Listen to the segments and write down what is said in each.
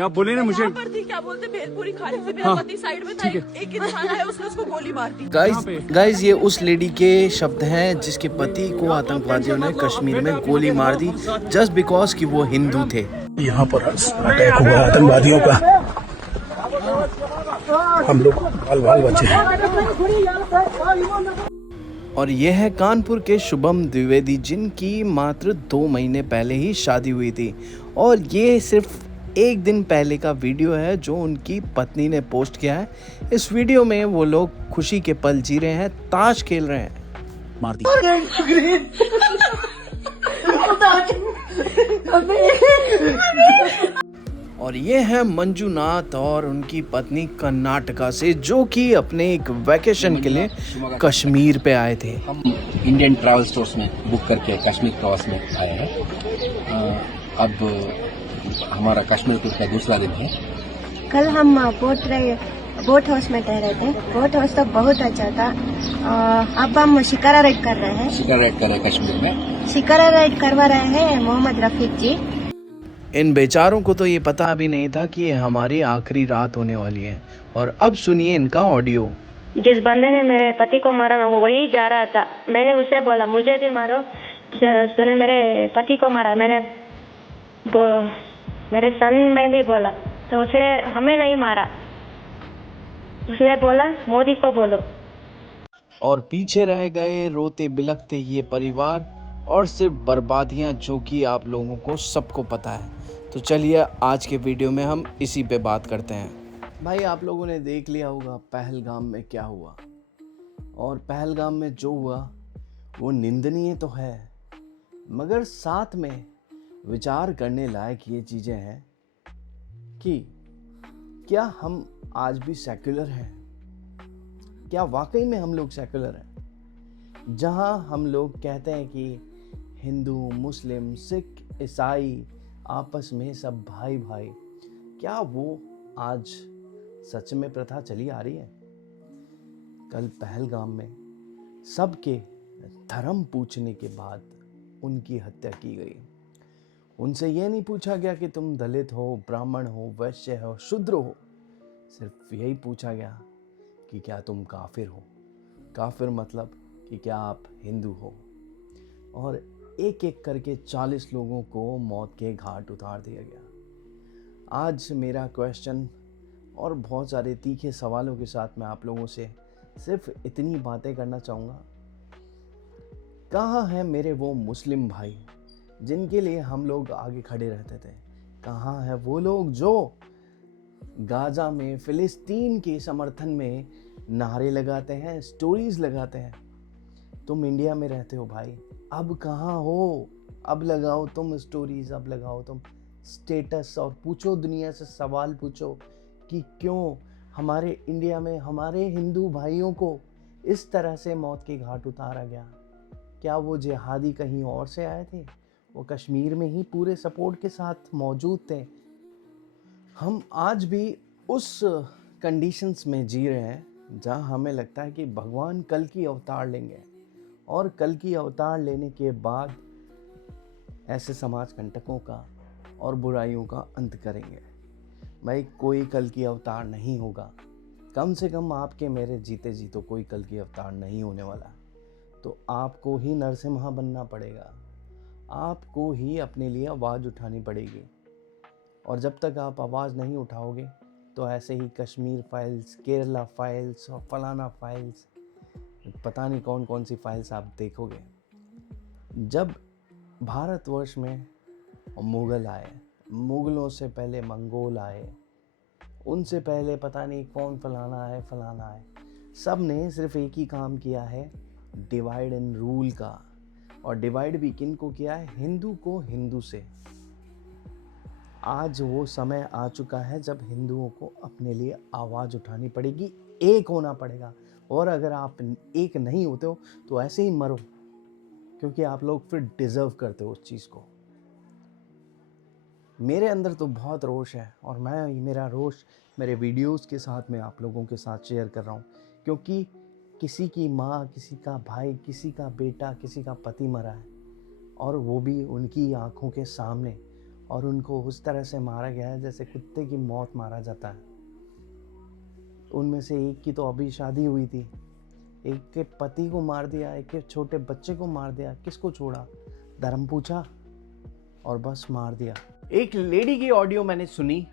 आप बोले ना मुझे। यहाँ पर थी, क्या बोलते, भेलपुरी खा रही थी, मेरा पति साइड में था, एक इंसान आया, उसने उसको गोली मार दी। गाइस ये उस लेडी के शब्द हैं जिसके पति को आतंकवादियों ने कश्मीर में गोली मार दी जस्ट बिकॉज कि वो हिंदू थे। यहाँ पर अटैक हुआ आतंकवादियों का, हम लोग बाल बचे हैं। और यह है कानपुर के शुभम द्विवेदी जिनकी मात्र 2 महीने पहले ही शादी हुई थी और ये सिर्फ एक दिन पहले का वीडियो है जो उनकी पत्नी ने पोस्ट किया है। इस वीडियो में वो लोग खुशी के पल जी रहे हैं, ताश खेल रहे हैं। मार दी। और ये है मंजुनाथ और उनकी पत्नी कर्नाटका से जो कि अपने एक वैकेशन के लिए कश्मीर पे आए थे। हम इंडियन ट्रैवल स्टोर्स में बुक करके कश्मीर प्रवास में आए हैं। अब हमारा कश्मीर टूर का दूसरा दिन है। कल हम बोट हाउस में ठहरे थे। बोट हाउस तो बहुत अच्छा था। अब हम शिकारा राइड कर रहे हैं। शिकारा राइड कर रहे हैं कश्मीर में। शिकारा राइड करवा रहे हैं मोहम्मद रफीक जी। इन बेचारों को तो ये पता भी नहीं था कि ये हमारी आखिरी रात होने वाली है। और अब सुनिए इनका ऑडियो। जिस बंदे ने मेरे पति को मारा ना, वो वही जा रहा था। मैंने उससे बोला मुझे भी मारो, उसने मेरे पति को मारा। मेरे सन में भी बोला तो उसने हमें नहीं मारा। उसने बोला मोदी को बोलो। और पीछे रह गए रोते बिलखते ये परिवार और सिर्फ बर्बादियां जो कि आप लोगों को सबको पता है। तो चलिए आज के वीडियो में हम इसी पे बात करते हैं। भाई आप लोगों ने देख लिया होगा पहलगाम में क्या हुआ, और पहलगाम में जो हुआ वो निंदनीय तो है, मगर साथ में विचार करने लायक ये चीज़ें हैं कि क्या हम आज भी सेक्युलर हैं? क्या वाकई में हम लोग सेक्युलर हैं? जहां हम लोग कहते हैं कि हिंदू, मुस्लिम, सिख, ईसाई आपस में सब भाई भाई, क्या वो आज सच में प्रथा चली आ रही है? कल पहलगाम में सबके धर्म पूछने के बाद उनकी हत्या की गई। उनसे यह नहीं पूछा गया कि तुम दलित हो, ब्राह्मण हो, वैश्य हो, शूद्र हो। सिर्फ यही पूछा गया कि क्या तुम काफिर हो। काफिर मतलब कि क्या आप हिंदू हो। और एक एक करके 40 लोगों को मौत के घाट उतार दिया गया। आज मेरा क्वेश्चन और बहुत सारे तीखे सवालों के साथ मैं आप लोगों से सिर्फ इतनी बातें करना चाहूँगा। कहाँ हैं मेरे वो मुस्लिम भाई जिनके लिए हम लोग आगे खड़े रहते थे? कहाँ हैं वो लोग जो गाजा में फिलिस्तीन के समर्थन में नारे लगाते हैं, स्टोरीज लगाते हैं? तुम इंडिया में रहते हो भाई, अब कहाँ हो? अब लगाओ तुम स्टोरीज, अब लगाओ तुम स्टेटस और पूछो दुनिया से सवाल पूछो कि क्यों हमारे इंडिया में हमारे हिंदू भाइयों को इस तरह से मौत के घाट उतारा गया। क्या वो जिहादी कहीं और से आए थे? वो कश्मीर में ही पूरे सपोर्ट के साथ मौजूद थे। हम आज भी उस कंडीशंस में जी रहे हैं जहां हमें लगता है कि भगवान कल की अवतार लेंगे और कल की अवतार लेने के बाद ऐसे समाज कंटकों का और बुराइयों का अंत करेंगे। भाई कोई कल की अवतार नहीं होगा, कम से कम आपके मेरे जीते जी तो कोई कल की अवतार नहीं होने वाला। तो आपको ही नरसिम्हा बनना पड़ेगा, आपको ही अपने लिए आवाज़ उठानी पड़ेगी। और जब तक आप आवाज़ नहीं उठाओगे तो ऐसे ही कश्मीर फाइल्स, केरला फाइल्स और फलाना फाइल्स, पता नहीं कौन कौन सी फाइल्स आप देखोगे। जब भारतवर्ष में मुग़ल आए, मुग़लों से पहले मंगोल आए, उनसे पहले पता नहीं कौन फलाना है, सब ने सिर्फ एक ही काम किया है, डिवाइड एंड रूल का। और डिवाइड भी किन को किया है? हिंदू को हिंदू से। आज वो समय आ चुका है जब हिंदुओं को अपने लिए आवाज़ उठानी पड़ेगी, एक होना पड़ेगा। और अगर आप एक नहीं होते हो तो ऐसे ही मरो, क्योंकि आप लोग फिर डिज़र्व करते हो उस चीज़ को। मेरे अंदर तो बहुत रोष है और मेरा रोष मेरे वीडियोस के साथ मैं आप लोगों के साथ शेयर कर रहा हूँ, क्योंकि किसी की माँ, किसी का भाई, किसी का बेटा, किसी का पति मरा है और वो भी उनकी आंखों के सामने, और उनको उस तरह से मारा गया है जैसे कुत्ते की मौत मारा जाता है। उनमें से एक की तो अभी शादी हुई थी, एक के पति को मार दिया, एक के छोटे बच्चे को मार दिया, किसको छोड़ा? धर्म पूछा और बस मार दिया। एक लेडी की ऑडियो मैंने सुनी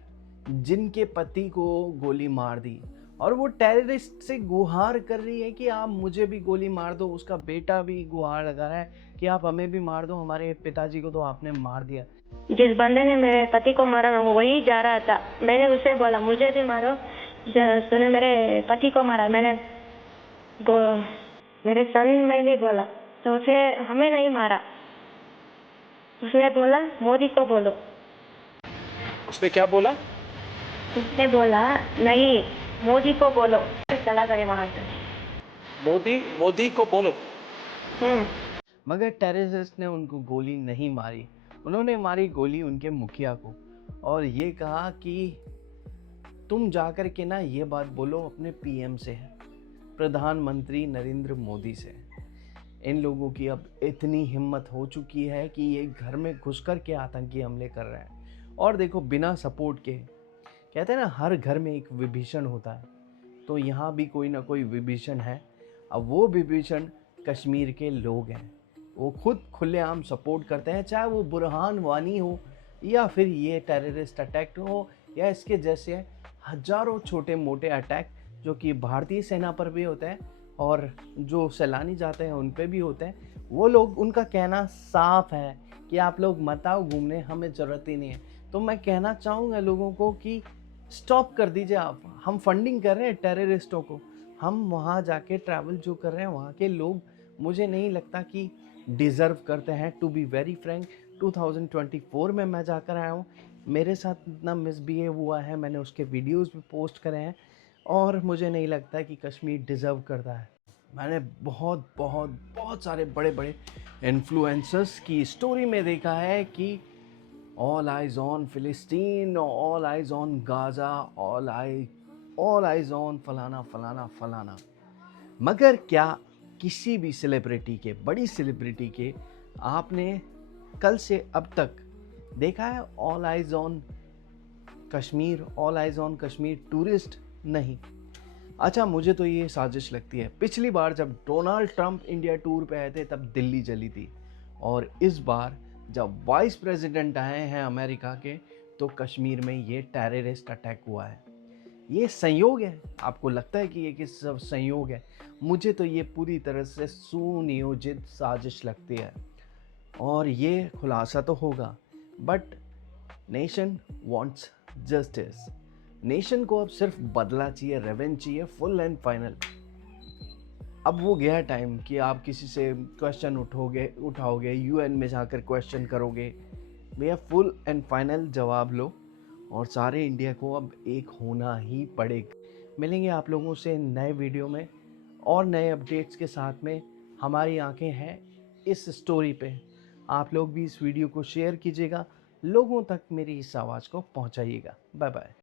जिनके पति को गोली मार दी और वो टेररिस्ट से गुहार कर रही है कि आप मुझे भी गोली मार दो। उसका बेटा भी गुहार लगा रहा है कि आप हमें भी मार दो, हमारे पिताजी को तो आपने मार दिया। जिस बंदे ने मेरे पति को मारा वो वही जा रहा था। मैंने उससे बोला मुझे भी मारो, उसने मेरे पति को मारा। मेरे सन में भी बोला तो उसे हमें नहीं मारा। उसने बोला मोदी को बोलो। उसने क्या बोला? उसने बोला नहीं मोदी को बोलो। चला गए वहां से। मोदी को बोलो। मगर टेररिस्ट ने उनको गोली नहीं मारी, उन्होंने मारी गोली उनके मुखिया को और ये कहा कि तुम जाकर के ना ये बात बोलो अपने पीएम से, प्रधानमंत्री नरेंद्र मोदी से। इन लोगों की अब इतनी हिम्मत हो चुकी है कि ये घर में घुसकर के आतंकी हमले कर रहे हैं। और देखो बिना सपोर्ट के, कहते हैं ना हर घर में एक विभीषण होता है, तो यहाँ भी कोई ना कोई विभीषण है। अब वो विभीषण कश्मीर के लोग हैं, वो खुद खुलेआम सपोर्ट करते हैं, चाहे वो बुरहान वानी हो या फिर ये टेररिस्ट अटैक हो या इसके जैसे हजारों छोटे मोटे अटैक जो कि भारतीय सेना पर भी होते हैं और जो सैलानी जाते हैं उन पे भी होते हैं। वो लोग, उनका कहना साफ है कि आप लोग मत आओ घूमने, हमें ज़रूरत ही नहीं है। तो मैं कहना चाहूँगा लोगों को कि स्टॉप कर दीजिए आप। हम फंडिंग कर रहे हैं टेररिस्टों को, हम वहाँ जाके ट्रैवल जो कर रहे हैं वहाँ के लोग मुझे नहीं लगता कि डिज़र्व करते हैं। टू बी वेरी फ्रैंक 2024 में मैं जाकर आया हूँ, मेरे साथ इतना मिसबिहेव हुआ है, मैंने उसके वीडियोस भी पोस्ट करे हैं और मुझे नहीं लगता कि कश्मीर डिज़र्व करता है। मैंने बहुत सारे बड़े बड़े इन्फ्लुएंसर्स की स्टोरी में देखा है कि ऑल आइज ऑन फिलिस्तीन, all eyes on Gaza, all eyes on फलाना फलाना फलाना। मगर क्या किसी भी सेलिब्रिटी के, बड़ी सेलिब्रिटी के, आपने कल से अब तक देखा है all eyes on Kashmir, all eyes on Kashmir tourist? नहीं। अच्छा, मुझे तो ये साजिश लगती है। पिछली बार जब डोनाल्ड ट्रंप इंडिया टूर पे आए थे तब दिल्ली जली थी, और इस बार जब वाइस प्रेसिडेंट आए हैं अमेरिका के तो कश्मीर में ये टेररिस्ट अटैक हुआ है। ये संयोग है? आपको लगता है कि ये किस सब संयोग है? मुझे तो ये पूरी तरह से सुनियोजित साजिश लगती है और ये खुलासा तो होगा। But nation wants justice. Nation को अब सिर्फ बदला चाहिए, रेवेंज चाहिए, फुल एंड फाइनल। अब वो गया टाइम कि आप किसी से क्वेश्चन उठाओगे, यूएन में जाकर क्वेश्चन करोगे। भैया फुल एंड फाइनल जवाब लो और सारे इंडिया को अब एक होना ही पड़ेगा। मिलेंगे आप लोगों से नए वीडियो में और नए अपडेट्स के साथ में। हमारी आंखें हैं इस स्टोरी पे। आप लोग भी इस वीडियो को शेयर कीजिएगा, लोगों तक मेरी इस आवाज़ को पहुंचाइएगा। Bye bye.